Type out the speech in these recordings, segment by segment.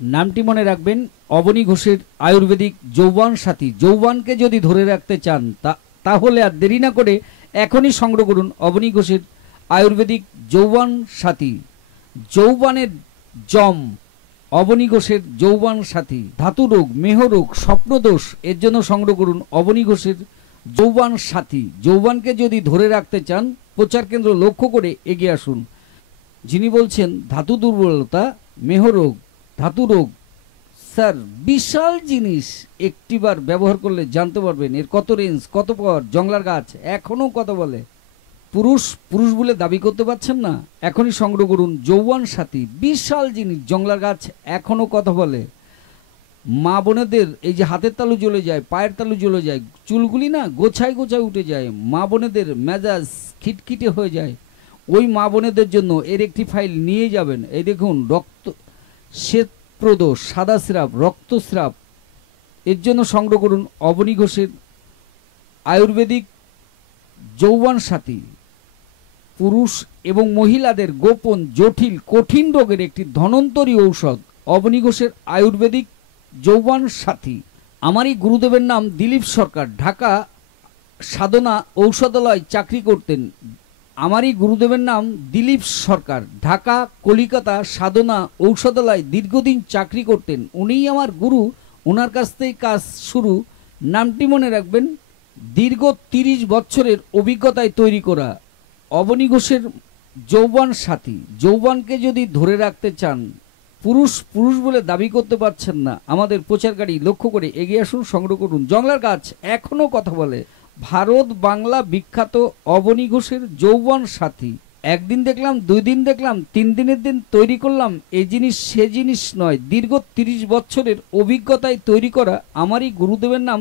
নামটি মনে রাখবেন, অবনী ঘোষের আয়ুর্বেদিক যৌবন সাথী। যৌবনকে যদি ধরে রাখতে চান তাহলে আর দেরি না করে এখনই সংগ্রহ করুন অবনী ঘোষের আয়ুর্বেদিক যৌবন সাথী। যৌবনের জম, অবনী ঘোষের যৌবন সাথী। ধাতু রোগ, মেহরোগ, স্বপ্নদোষ এর জন্য সংগ্রহ করুন অবনী ঘোষের যৌবন সাথী। যৌবনকে যদি ধরে রাখতে চান প্রচার কেন্দ্র লক্ষ্য করে এগিয়ে আসুন। যিনি বলছেন ধাতু দুর্বলতা, মেহরোগ, ধাতু রোগ, স্যার বিশাল জিনিস, একটিবার ব্যবহার করলে জানতে পারবেন এর কত রেঞ্জ, কত পাওয়ার। জংলার গাছ এখনও কথা বলে। পুরুষ পুরুষ বলে দাবি করতে পারছেন না, এখনই সংগ্রহ করুন যৌবন সাথী। বিশাল জিনিস, জংলার গাছ এখনও কথা বলে। মা বোনেদের এই যে হাতের তালু জ্বলে যায়, পায়ের তালু জ্বলে যায়, চুলগুলি না গোছায় গোছায় উঠে যায়, মা বোনেদের মেজাজ খিটখিটে হয়ে যায়, ওই মা বোনেদের জন্য এর একটি ফাইল নিয়ে যাবেন। এই দেখুন, রক্ত শ্বেতপ্রদোষ, সাদা স্রাব, রক্তস্রাব এর জন্য সংগ্রহ করুন অবনী ঘোষের আয়ুর্বেদিক যৌবন সাথী। পুরুষ এবং মহিলাদের গোপন, জটিল, কঠিন রোগের একটি ধন্বন্তরী ঔষধ, অবনী ঘোষের আয়ুর্বেদিক যৌবন সাথী। আমারই গুরুদেবের নাম দিলীপ সরকার, ঢাকা সাধনা ঔষধালয় চাকরি করতেন। আমারই গুরুদেবের নাম দিলীপ সরকার, ঢাকা কলিকাতা সাধনা ঔষধালয় দীর্ঘদিন চাকরি করতেন। উনিই আমার গুরু, ওনার কাছ থেকেই কাজ শুরু। নামটি মনে রাখবেন, দীর্ঘ 30 বছরের অভিজ্ঞতায় তৈরি করা অবনী ঘোষের যৌবন সাথী। যৌবনকে যদি ধরে রাখতে চান, পুরুষ পুরুষ বলে দাবি করতে পারছেন না, আমাদের প্রচারকারী লক্ষ্য করে এগিয়ে আসুন, সংগ্রহ করুন। জংলার গাছ এখনও কথা বলে। ভারত বাংলা বিখ্যাত অবনী ঘোষের যৌবন সাথী। একদিন দেখলাম, 2 দিন দেখলাম, 3 দিনের দিন তৈরি করলাম, এই জিনিস সে জিনিস নয়। দীর্ঘ 30 বছরের অভিজ্ঞতায় তৈরি করা আমারই গুরুদেবের নাম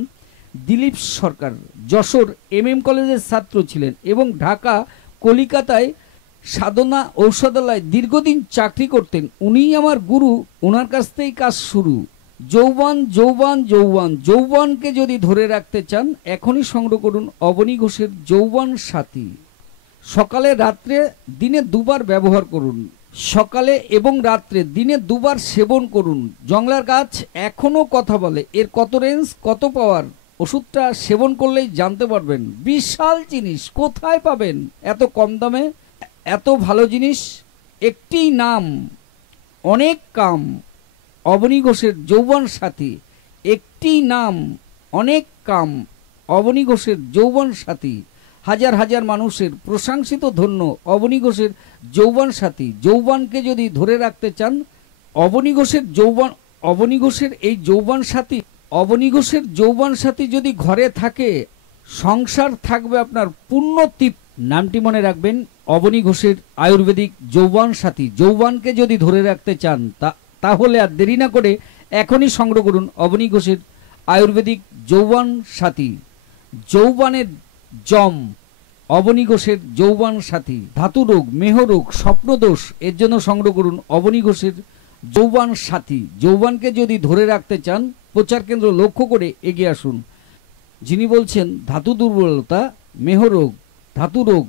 দিলীপ সরকার। যশোর MM কলেজের ছাত্র ছিলেন এবং ঢাকা কলিকাতায় সাধনা ঔষধালয় দীর্ঘদিন চাকরি করতেন। উনিই আমার গুরু, ওনার কাছ থেকেই কাজ শুরু। যৌবন যৌবন যৌবন, যৌবনকে যদি ধরে রাখতে চান এখনই সংগ্রহ করুন অবনী ঘোষের যৌবন সাথী। সকালে রাত্রে দিনে 2 বার ব্যবহার করুন, সকালে এবং রাত্রে দিনে 2 বার সেবন করুন। জংলার গাছ এখনও কথা বলে। এর কত রেঞ্জ, কত পাওয়ার, ওষুধটা সেবন করলেই জানতে পারবেন। বিশাল জিনিস, কোথায় পাবেন এত কম দামে এত ভালো জিনিস? একটি নাম, অনেক কাম, অবনী ঘোষের যৌবন সাথী। একটি নাম, অনেক কাম, অবনী ঘোষের যৌবন সাথী। হাজার হাজার মানুষের প্রশংসিত ধন্য অবনী ঘোষের যৌবন সাথী। যৌবনকে যদি ধরে রাখতে চান, অবনী ঘোষের যৌবন, অবনী ঘোষের এই যৌবন সাথী, অবনী ঘোষের যৌবন সাথী যদি ঘরে থাকে, সংসার থাকবে আপনার পূর্ণ তৃপ্তি। নামটি মনে রাখবেন, অবনী ঘোষের আয়ুর্বেদিক যৌবন সাথী। যৌবনকে যদি ধরে রাখতে চান তাহলে আর দেরি না করে এখনই সংগ্রহ করুন অবনী ঘোষের আয়ুর্বেদিক যৌবন সাথী। যৌবনের জম, অবনী ঘোষের যৌবন সাথী। ধাতু রোগ, মেহরোগ, স্বপ্নদোষ এর জন্য সংগ্রহ করুন অবনী ঘোষের যৌবন সাথী। যৌবনকে যদি ধরে রাখতে চান প্রচার কেন্দ্র লক্ষ্য করে এগিয়ে আসুন। যিনি বলছেন ধাতু দুর্বলতা, মেহরোগ, ধাতু রোগ,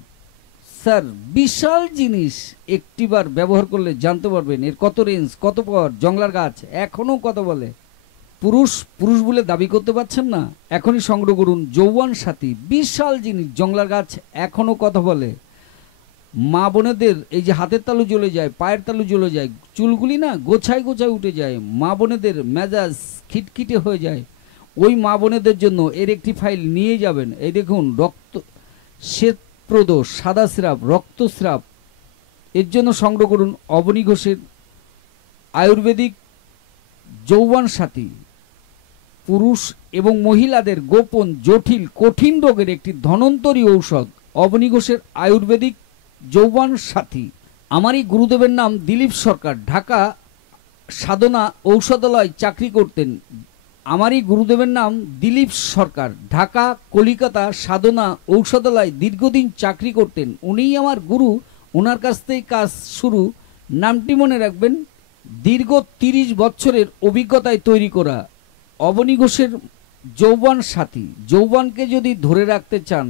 স্যার বিশাল জিনিস, একটিবার ব্যবহার করলে জানতে পারবেন এর কত রেঞ্জ, কত পাওয়ার। জংলার গাছ এখনও কথা বলে। পুরুষ পুরুষ বলে দাবি করতে পারছেন না, এখনই সংগ্রহ করুন যৌবন সাথী। বিশাল জিনিস, জংলার গাছ এখনও কথা বলে। মা বোনেদের এই যে হাতের তালু জ্বলে যায়, পায়ের তালু জ্বলে যায়, চুলগুলি না গোছায় গোছায় উঠে যায়, মা বোনেদের মেজাজ খিটখিটে হয়ে যায়, ওই মা বোনেদের জন্য এর একটি ফাইল নিয়ে যাবেন। এই দেখুন, শ্বেতপ্রদোষ, সাদা স্রাব, রক্তস্রাব এর জন্য সংগ্রহ করুন অবনী ঘোষের আয়ুর্বেদিক যৌবন সাথী। পুরুষ এবং মহিলাদের গোপন, জটিল, কঠিন রোগের একটি ধন্বন্তরী ঔষধ, অবনী ঘোষের আয়ুর্বেদিক যৌবন সাথী। আমারই গুরুদেবের নাম দিলীপ সরকার, ঢাকা সাধনা ঔষধালয় চাকরি করতেন। আমারই গুরুদেবের নাম দিলীপ সরকার, ঢাকা কলিকাতা সাধনা ঔষধালয় দীর্ঘদিন চাকরি করতেন। উনিই আমার গুরু, ওনার কাছ থেকেই কাজ শুরু। নামটি মনে রাখবেন, দীর্ঘ 30 বছরের অভিজ্ঞতায় তৈরি করা অবনী ঘোষের যৌবন সাথী। যৌবনকে যদি ধরে রাখতে চান,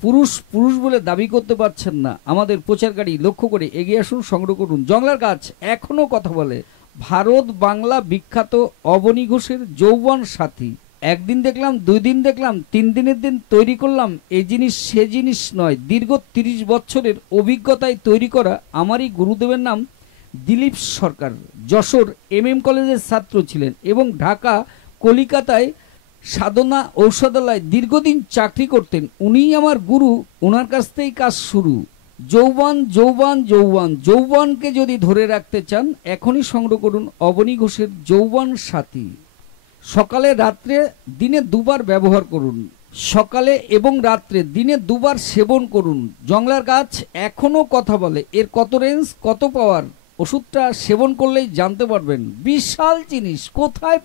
পুরুষ পুরুষ বলে দাবি করতে পারছেন না, আমাদের প্রচারকারী লক্ষ্য করে এগিয়ে আসুন, সংগ্রহ করুন। জংলার গাছ এখনও কথা বলে। ভারত বাংলা বিখ্যাত অবনী ঘোষের যৌবন সাথী। একদিন দেখলাম, 2 দিন দেখলাম, 3 দিনের দিন তৈরি করলাম, এই জিনিস সে জিনিস নয়। দীর্ঘ 30 বছরের অভিজ্ঞতায় তৈরি করা। আমারই গুরুদেবের নাম দিলীপ সরকার। যশোর MM কলেজের ছাত্র ছিলেন এবং ঢাকা, কলিকাতায় সাধনা ঔষধালয় দীর্ঘদিন চাকরি করতেন। উনিই আমার গুরু, ওনার কাছ থেকেই কাজ শুরু। যৌবন যৌবন যৌবন, যৌবনকে যদি ধরে রাখতে চান এখনই সংগ্রহ করুন অবনী ঘোষের যৌবন সাথী। সকালে রাত্রে দিনে 2 বার ব্যবহার করুন। সকালে এবং রাত্রে দিনে 2 বার সেবন করুন। জংলার গাছ এখনো কথা বলে, এর কত রেঞ্জ, কত পাওয়ার, ওষুধটা সেবন করলেই জানতে পারবেন। বিশাল জিনিস, কোথায়